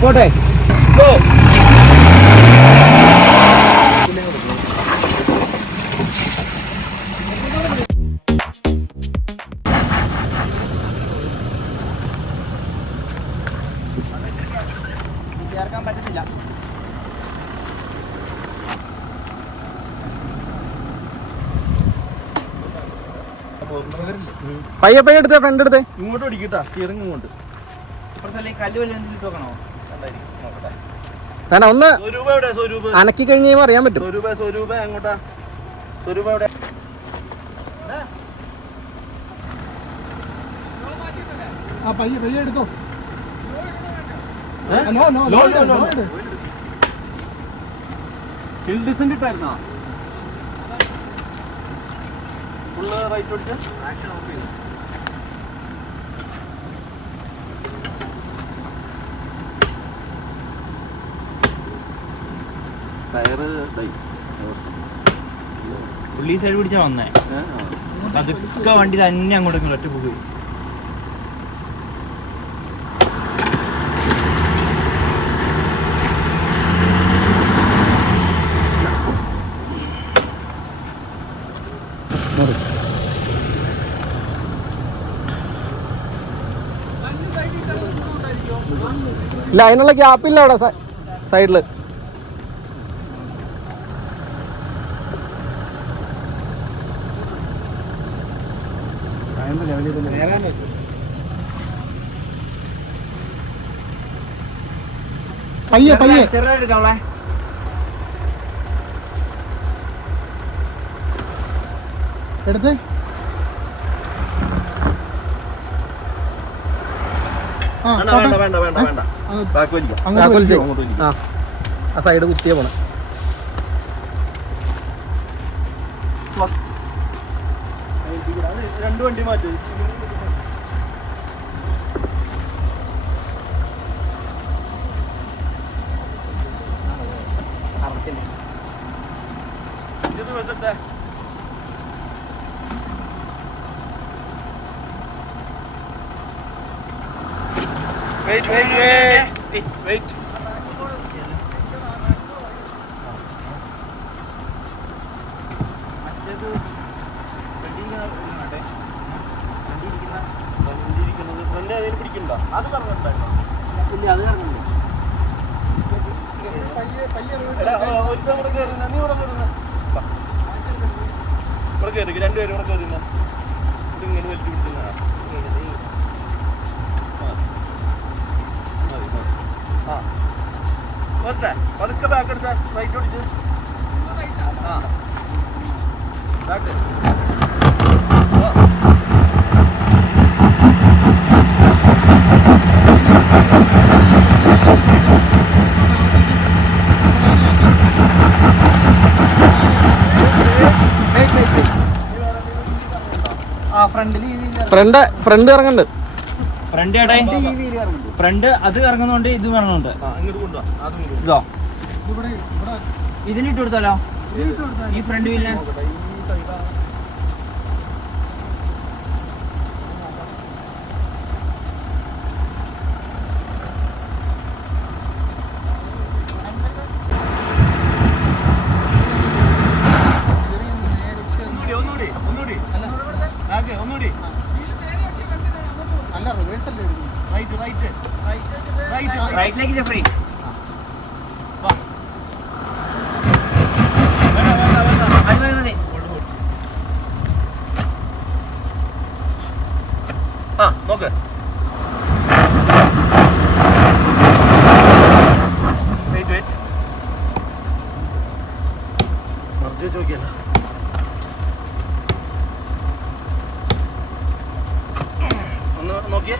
പോട്ടെ ചേർക്കാൻ പറ്റുന്നില്ല. പയ്യെ എടുത്തേ, ഫ്രണ്ട് എടുത്തേ. ഇങ്ങോട്ട് ഓടിക്കട്ടാ, സ്റ്റിയറിംഗ് ഇങ്ങോട്ട്. കല്ല് വല്ല എന്തെങ്കിലും നോക്കണോ? ഒന്ന് അനക്കി കഴിഞ്ഞ് കഴിയുമ്പോൾ അറിയാൻ പറ്റും. സ്വരൂപ എങ്ങോട്ടാ? സ്വരൂപ എവിടെ? പയ്യെ എടുത്തോ. ഹിൽ ഡിസെന്റ് ഇട്ടായിരുന്നോ? ഫുള്ള് റൈറ്റ് ഓടിച്ച ടയറ് പുള്ളി സൈഡ് പിടിച്ചാ വന്നേ. അതൊക്കെ വണ്ടി തന്നെ അങ്ങോട്ടും ഒറ്റ പോകും. ഇല്ല, അതിനുള്ള ഗ്യാപ്പില്ല അവിടെ സൈഡില്. ചെറുതായിട്ടെടുക്കാവളെ. എടുത്ത് ആ സൈഡ് കുത്തിയ പോണ. രണ്ട് വണ്ടി മാറ്റി. Wait. അത് കറങ്ങുന്നുണ്ടായിരുന്നു. ഇല്ല, അത് കറങ്ങുന്നില്ല. രണ്ടുപേരും കൂടെ കയറുന്ന ഇതിങ്ങനെ വലിച്ചു പിടിക്കുന്ന പതുക്കെ ബാക്ക് എടുത്ത റൈറ്റ് ഓടിച്ച് ബാക്ക്. ഫ്രണ്ട് ഇറങ്ങുന്നുണ്ട്. ഫ്രണ്ട് അത് കറങ്ങുന്നുണ്ട്, ഇതും കറങ്ങുന്നുണ്ട്. ഇതോ ഇതിനിട്ട് കൊടുത്താലോ? ഈ ഫ്രണ്ട് വീലിന് റൈറ്റിലേക്ക് ജെഫ്രി. നോക്ക്. ചോദിക്കല്ല. ഒന്ന് നോക്കിയേ.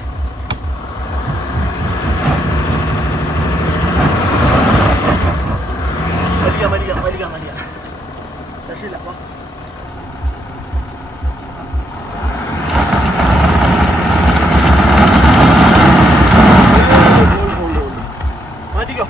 വലിയ രക്ഷയില്ല. മാറ്റിക്കോ.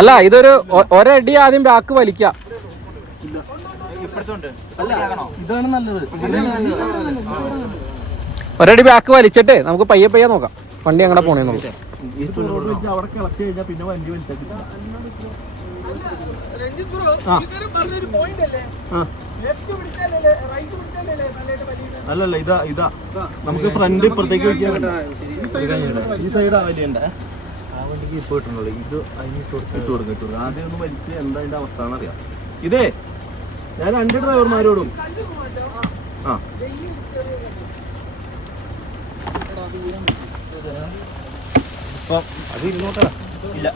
അല്ല ഇതൊരു ഒരടി ആദ്യം ബാക്ക് വലിക്കാം. ഇതാണ് നല്ലത്. ഒരടി ബാക്ക് വലിച്ചിട്ട് നമുക്ക് പയ്യെ പയ്യെ നോക്കാം വണ്ടി അങ്ങനെ പോണേന്നുള്ളൂ. അവിടെ കിളച്ച് കഴിഞ്ഞാൽ പിന്നെ വണ്ടി വലിച്ചിട്ടില്ല. അല്ലല്ല ഇതാ നമുക്ക് ഫ്രണ്ട് ഇപ്പുറത്തേക്ക് വെക്കാൻ ഈ സൈഡ് ആവലുണ്ട്. ആ വണ്ടിക്ക് ഇപ്പൊ കിട്ടുന്നുള്ളൂ. ഇത് അതിന് ഇട്ട് കൊടുക്കും. ആദ്യം ഒന്ന് വലിച്ച് എന്താ അതിന്റെ അവസ്ഥ അറിയാം. ഇതേ ഞാൻ 2 ഡ്രൈവർമാരോടും ആ അത് ഇരുന്നോട്ടാ ഇല്ല.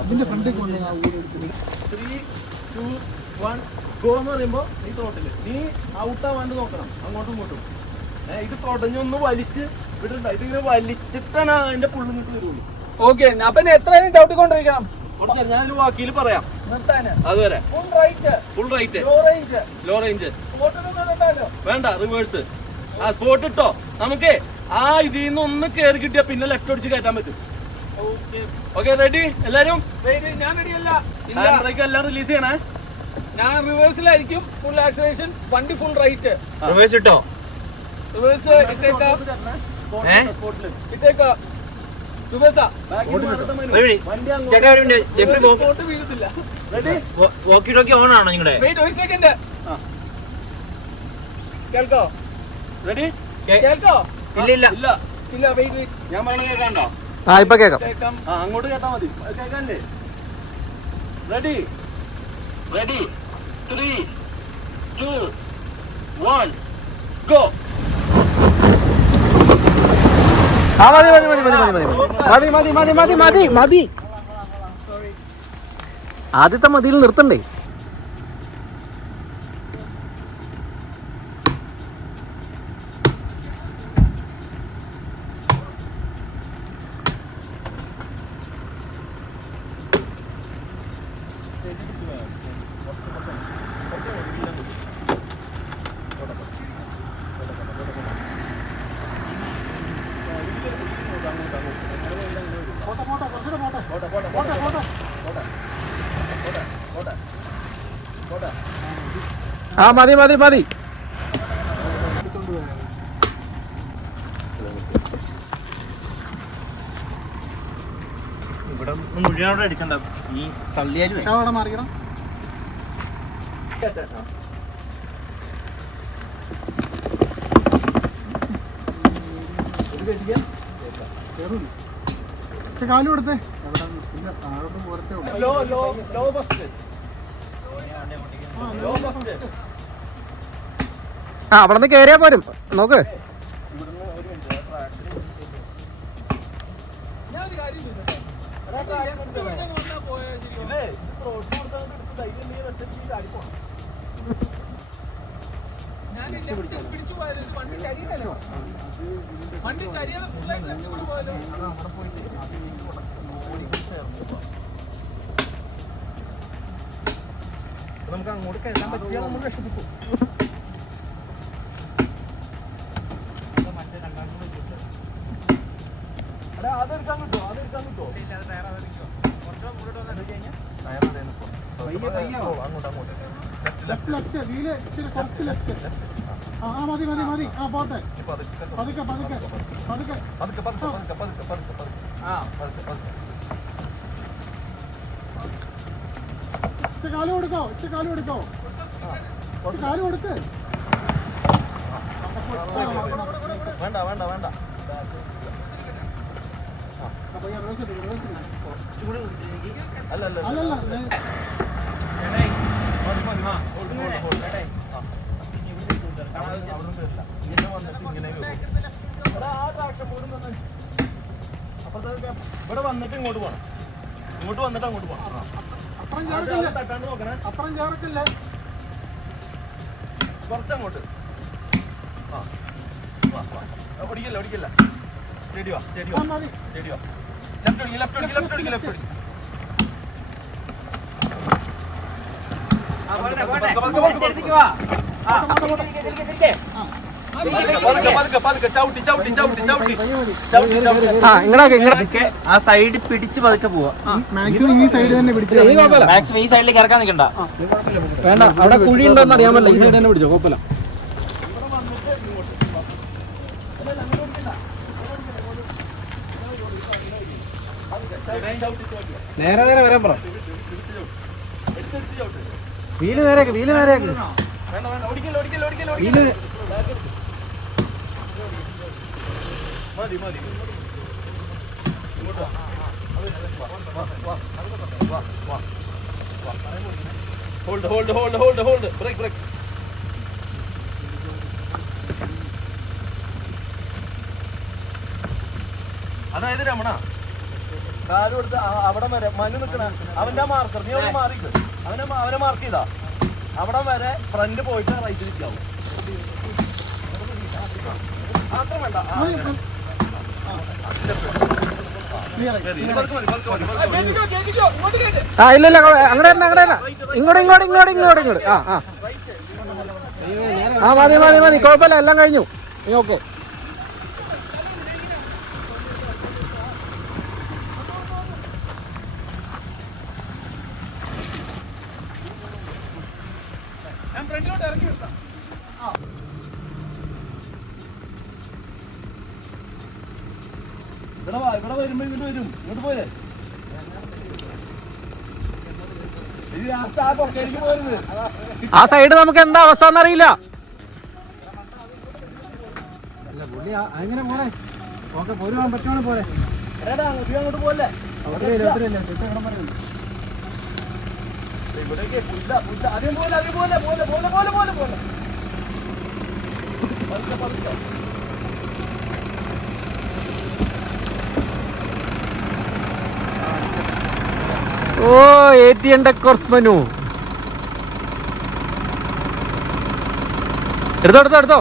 അതിന്റെ ഫ്രണ്ടിൽ 3, 2, 1 ഗോ എന്ന് പറയുമ്പോ ഈ തോട്ടില് നീ ഔട്ടാവാണ്ട് നോക്കണം അങ്ങോട്ടും ഇങ്ങോട്ടും. ഇത് തുടഞ്ഞൊന്ന് വലിച്ച് വിടണ്ട. ഇതിങ്ങനെ വലിച്ചിട്ടാണ് അതിന്റെ പുള്ളി നിട്ട് വരുള്ളൂ. ഓക്കെ അപ്പൊ എത്രയും ചവിട്ടിക്കൊണ്ടിരിക്കണം. ഞാനൊരു വാക്കിൽ പറയാം. അതുവരെ ഫുൾ റൈറ്റ് ലോ റേഞ്ച് വേണ്ട റിവേഴ്സ്. ആ സ്പോട്ട് ഇട്ടോ. നമുക്ക് ആ ഇതിൽ നിന്ന് ഒന്ന് കയറി കിട്ടിയാ പിന്നെ ലെഫ്റ്റ് അടിച്ച് കയറ്റാൻ പറ്റും. ഓക്കെ റെഡി എല്ലാരും? ഞാൻ റെഡിയല്ല. ബ്രേക്ക് എല്ലാം റിലീസ് ചെയ്യണേ. ഞാൻ റിവേഴ്സിലായിരിക്കും. Full acceleration. വണ്ടി ഫുൾ റൈറ്റ്. റിവേഴ്സ് ഇട്ടോ. റിവേഴ്സ് ഇട്ടേക്കാം. ഇട്ടേക്കാം. വോക്കി ടോക്കി ഓൺ ആണോ നിങ്ങളുടെ? ഒരു സെക്കൻഡ് കേൾക്കോ? റെഡി? ഇല്ല ഇല്ല ഇല്ല ഇല്ല വെയിറ്റ്. ഞാൻ പറഞ്ഞ കേൾക്കാണ്ടോ? ആ ഇപ്പൊ കേൾക്കാം. അങ്ങോട്ട് കേട്ടാ മതി. കേൾക്കാല്ലേ? റെഡി? 3, 2, 1 ഗോ. മതി. ആദ്യത്തെ മതിയിൽ നിർത്തണ്ടേ? ആ മതി. ഇവിടെ മുഴുവനോടെ അടിക്കണ്ട. ഈ തള്ളിയാലും അവിടെ മാറിക്കണം. കാലു കൊടുത്തേ. ആ അവിടെ നിന്ന് കയറിയാ പോരും. നോക്ക് നമുക്ക് അങ്ങോട്ട് കയറ്റാൻ പറ്റിയാൽ നമ്മൾ രക്ഷപ്പെട്ടു. അതെടുക്കാൻ കിട്ടുമോ? അങ്ങോട്ട് ലെഫ്റ്റ് വീല് ഇച്ചിരി കുറച്ച് ലെഫ്റ്റ്. ആ മതി. ആ പോട്ടെ. പതുക്കെ കാല് കൊടുക്കോ. കാല് കൊടുക്ക്. വേണ്ട അല്ലല്ല ഇവിടെ വന്നിട്ട് ഇങ്ങോട്ട് പോണം. അങ്ങോട്ട് പോണം. അപ്പുറം ചേർക്കില്ല. കുറച്ചങ്ങോട്ട്. ഓടിക്കല്ല. സ്റ്റേഡിയോ. ലെഫ്റ്റ് അടിക്ക്. ആ സൈഡ് പിടിച്ച് പതുക്കെ പോവാ. മാക്സിമം ഈ സൈഡ് തന്നെ പിടിച്ചു. മാക്സിമം ഈ സൈഡിലേക്ക് ഇറക്കാൻ നിൽക്കണ്ട. വേണ്ട, അവിടെ കുഴി ഉണ്ടോന്ന് അറിയാൻ പറ്റില്ല. ഈ സൈഡ് തന്നെ പിടിച്ചോ, കുഴപ്പമില്ല. നേരെ നേരെ വരാൻ പറ. വീല് നേരെയാക്ക്, വീല് നേരെയാക്ക്. Wheel hold brake. അതായത് രമണ കാലും എടുത്ത് അവിടെ വരെ മനു നിൽക്കണ അവന്റെ മാർക്കർ, നീ അവിടെ മാറിക്ക്. അവനെ മാർക്ക് ചെയ്താ അവിടെ വരെ ഫ്രണ്ട് പോയിട്ട് റൈറ്റ് നിൽക്കാവും. മാത്രം വേണ്ട. ഇല്ല അങ്ങോട്ട് ഇങ്ങോട്ട്. മതി കുഴപ്പമില്ല, എല്ലാം കഴിഞ്ഞു. ഓക്കെ. ഇവിടെ വരുമ്പോ ഇങ്ങോട്ട് വരും. ഇങ്ങോട്ട് പോരെ. ആ സൈഡ് നമുക്ക് എന്താ അവസ്ഥ എന്നറിയില്ല. അങ്ങനെ പോരെ. ഓക്കെ, പോരുവാൻ പറ്റുവാണ് പോരെ. അങ്ങോട്ട് പോലെ ഓ ATM ഡെക്കോർസ് മനു. എടുത്തോ.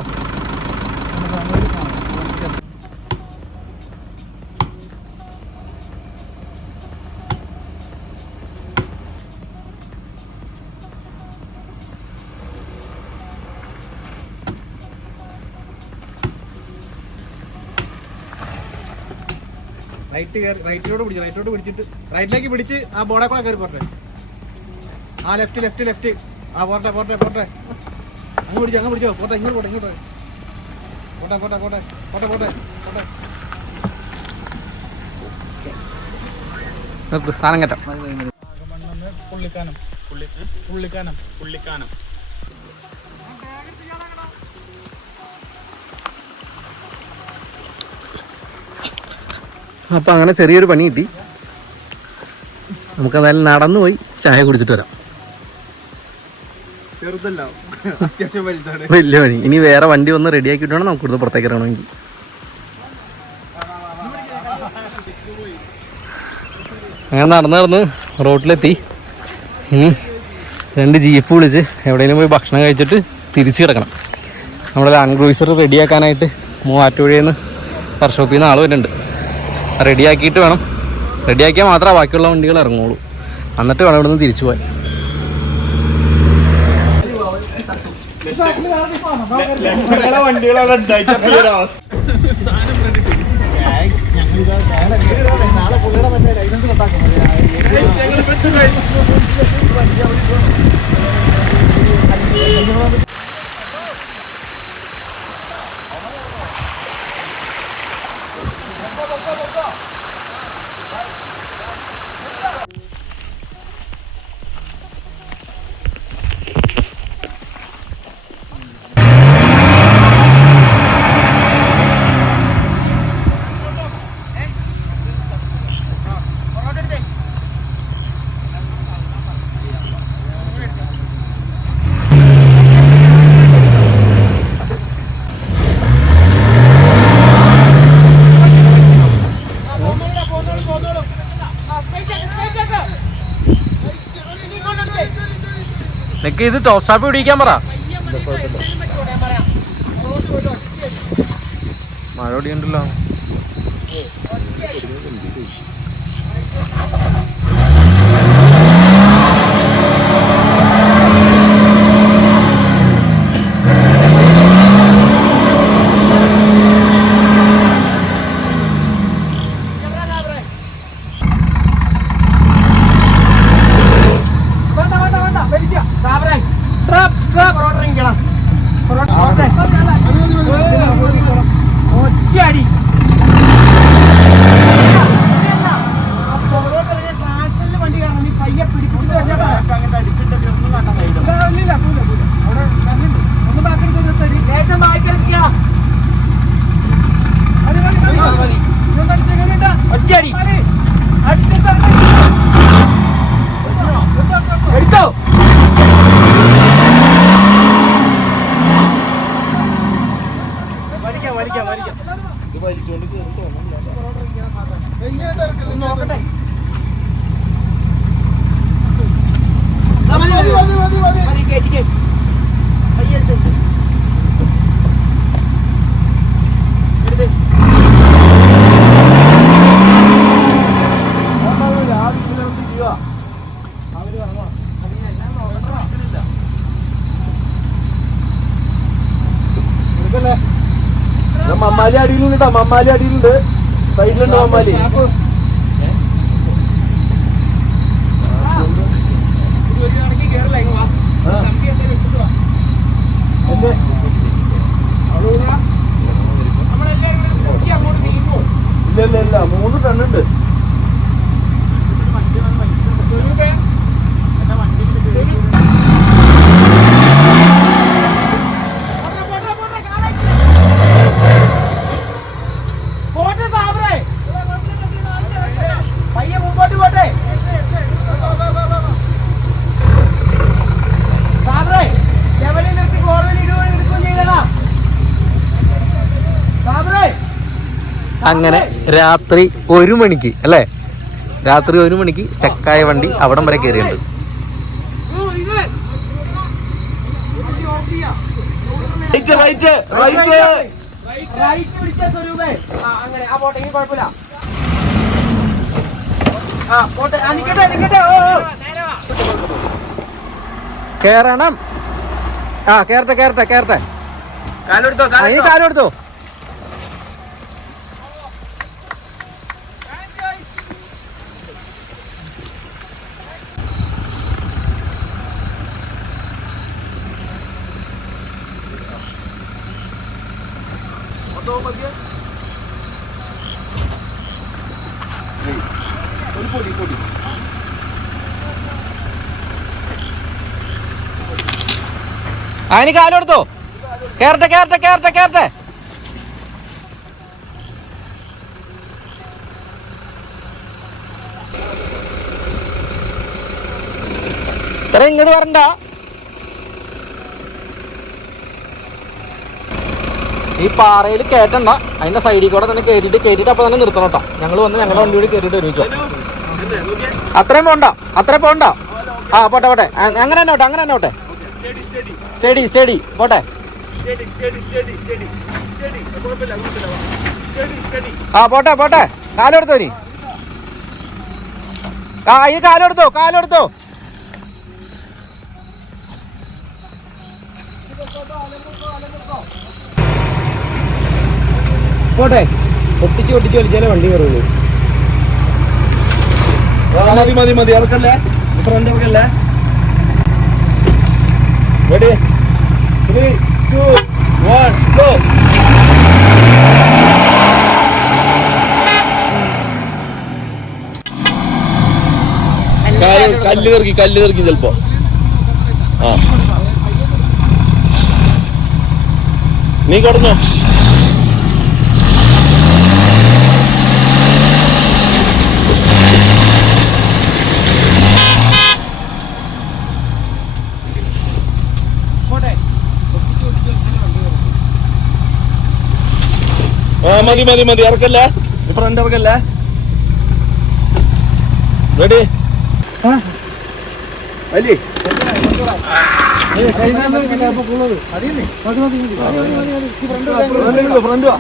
റൈറ്റിലോട്ട് പിടിച്ചിട്ട് റൈറ്റിലേക്ക് പിടിച്ച് ആ ബോർഡെ കൂടെ കയറി പോട്ടെ. ആ ലെഫ്റ്റ് ആ പോട്ടെ അങ്ങ് പിടിച്ചോ പോട്ടെ. ഇങ്ങോട്ട് സാധനം കേട്ടോ. പുള്ളിക്കാനം. അപ്പം അങ്ങനെ ചെറിയൊരു പണി കിട്ടി. നമുക്കതായാലും നടന്നു പോയി ചായ കുടിച്ചിട്ട് വരാം. ചെറുതല്ല, അത്യാവശ്യം വലുതാണ്. വലിയ പണി. ഇനി വേറെ വണ്ടി വന്ന് റെഡിയാക്കിയിട്ട് വേണം നമുക്ക് ഇവിടുന്ന് പുറത്തേക്ക് ഇറങ്ങണമെങ്കിൽ. അങ്ങനെ നടന്ന് റോട്ടിലെത്തി. ഇനി 2 ജീപ്പ് വിളിച്ച് എവിടെയെങ്കിലും പോയി ഭക്ഷണം കഴിച്ചിട്ട് തിരിച്ച് കിടക്കണം. നമ്മുടെ ലാൻഡ് ക്രൂയിസർ റെഡിയാക്കാനായിട്ട് മൂവാറ്റുപുഴയിൽ നിന്ന് വർക്ക്ഷോപ്പിൽ നിന്ന് ആൾ വരുന്നുണ്ട്. റെഡിയാക്കിയിട്ട് വേണം. റെഡിയാക്കിയാൽ മാത്രമേ ബാക്കിയുള്ള വണ്ടികൾ ഇറങ്ങുള്ളൂ. എന്നിട്ട് വേണം ഇവിടെ നിന്ന് തിരിച്ചു പോകാൻ. വണ്ടികളവിടെ ഉണ്ടായിട്ട് നിനക്ക് ഇത് ടോപ്പ് സ്റ്റാപ്പ് പിടിക്കാൻ പറ. മഴ ഓടിയുണ്ടല്ലോ. ഇത് വലിച്ചുകൊണ്ട് കയറി തോന്നുന്നില്ല. നോക്കട്ടെ. മമ്മാലി അടിയിലുണ്ട് കേട്ടോ, മമ്മാലി അടിയിലുണ്ട്, സൈഡിലുണ്ട് മമ്മാലി. ഇല്ല 3 ടണ്ണുണ്ട്. അങ്ങനെ രാത്രി 1 മണിക്ക് അല്ലേ, രാത്രി 1 മണിക്ക് സ്റ്റക്കായ വണ്ടി അവിടം വരെ കയറിയുണ്ട്. കേറണം. കേറട്ടെ കേറട്ടെ കേറട്ടെ. കാലെടുത്തോ. അതിന് കാലെടുത്തോ. കേറട്ടെ കേറട്ടെ കേറട്ടെ കേറട്ടെ. ഇത്ര ഇങ്ങോട്ട് വരണ്ട. ഈ പാറയിൽ കയറ്റണ്ട, അതിന്റെ സൈഡിൽ കൂടെ തന്നെ കയറ്റിട്ട് അപ്പൊ തന്നെ നിർത്തണം കേട്ടോ. ഞങ്ങൾ വന്ന് ഞങ്ങളുടെ വണ്ടി കൂടി കയറിയിട്ട് ഒരുമിച്ചോ. അത്രയും പോണ്ട. പോട്ടെ. അങ്ങനെ തന്നെ ഓട്ടെ. സ്റ്റഡി പോട്ടെ. പോട്ടെ. കാലെടുത്തോ നീ. ഈ കാലെടുത്തോ. പോട്ടെ. ഒട്ടിച്ച് വലിച്ചാലേ വണ്ടി കയറുള്ളൂ. മതി ആൾക്കല്ലേ, ഫ്രണ്ട് ആൾക്കല്ലേ. Ready? 3, 2, 1, go! കല്ല് തെറിക്കും ചിലപ്പോ. നീ കടന്നോ. മതി ഇറക്കല്ലേ, ഫ്രണ്ട് ഇറക്കല്ലേ. റെഡി. അല്ലേ ഫ്രണ്ട് വാ.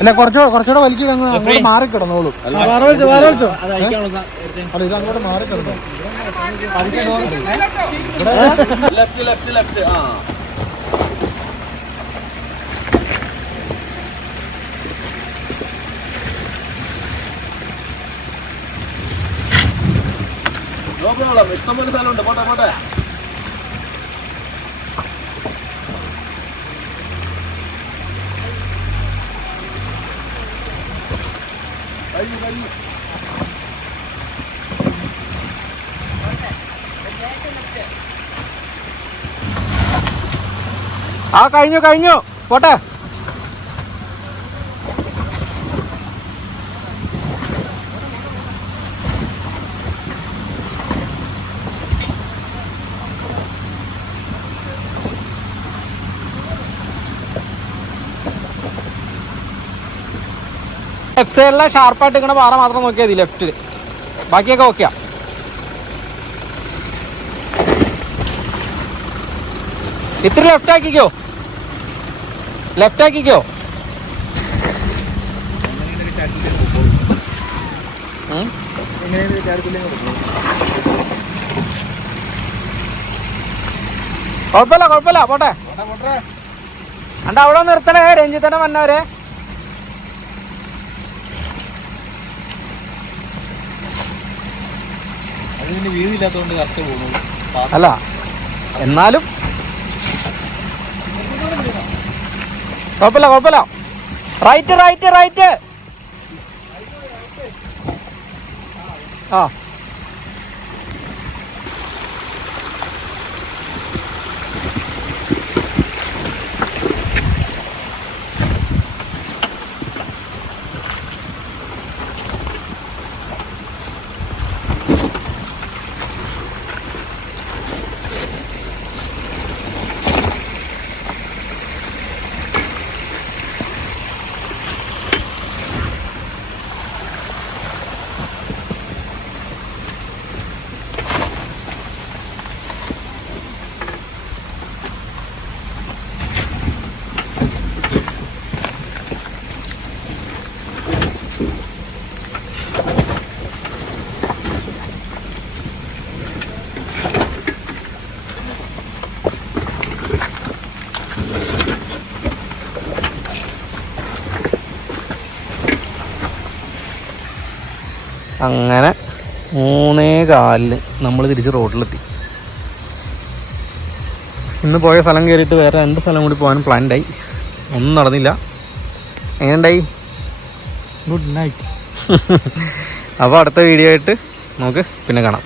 അല്ല കുറച്ചുകൂടെ വലിക്കിടന്ന് മാറി കിടന്നോളൂ. ഇത് അങ്ങോട്ട് മാറി കിടന്നു. ലെഫ്റ്റ്. ഇഷ്ടംപോലെ സ്ഥലമുണ്ട്. പോട്ടെ. കഴിഞ്ഞു പോട്ടെ. ലെഫ്റ്റ് സൈഡിലെ ഷാർപ്പായിട്ട് ഇങ്ങനെ പാറ മാത്രം നോക്കിയാൽ മതി ലെഫ്റ്റിൽ, ബാക്കിയൊക്കെ ഓക്കെയാ. ഇത്തിരി ലെഫ്റ്റ് ആക്കിക്കോ, ലെഫ്റ്റ് ആക്കിക്കോ. കുഴപ്പമില്ല കുഴപ്പമില്ല, പോട്ടെ. അണ്ട അവിടെ നിർത്തണേ, രഞ്ജിത്ത് തന്നെ വന്നവരെ. അതിന് വീതിയില്ലാത്തതുകൊണ്ട് കറക്റ്റ് പോകുന്നു. അല്ല എന്നാലും കുഴപ്പമില്ല കുഴപ്പമില്ല. Right right right. ആ അങ്ങനെ 3:15 നമ്മൾ തിരിച്ച് റോഡിലെത്തി. ഇന്ന് പോയ സ്ഥലം കയറിയിട്ട് വേറെ 2 സ്ഥലം കൂടി പോകാൻ പ്ലാൻഡായി, ഒന്നും നടന്നില്ല. എങ്ങനെയുണ്ടായി? Good night. അപ്പോൾ അടുത്ത വീഡിയോ ആയിട്ട് നമുക്ക് പിന്നെ കാണാം.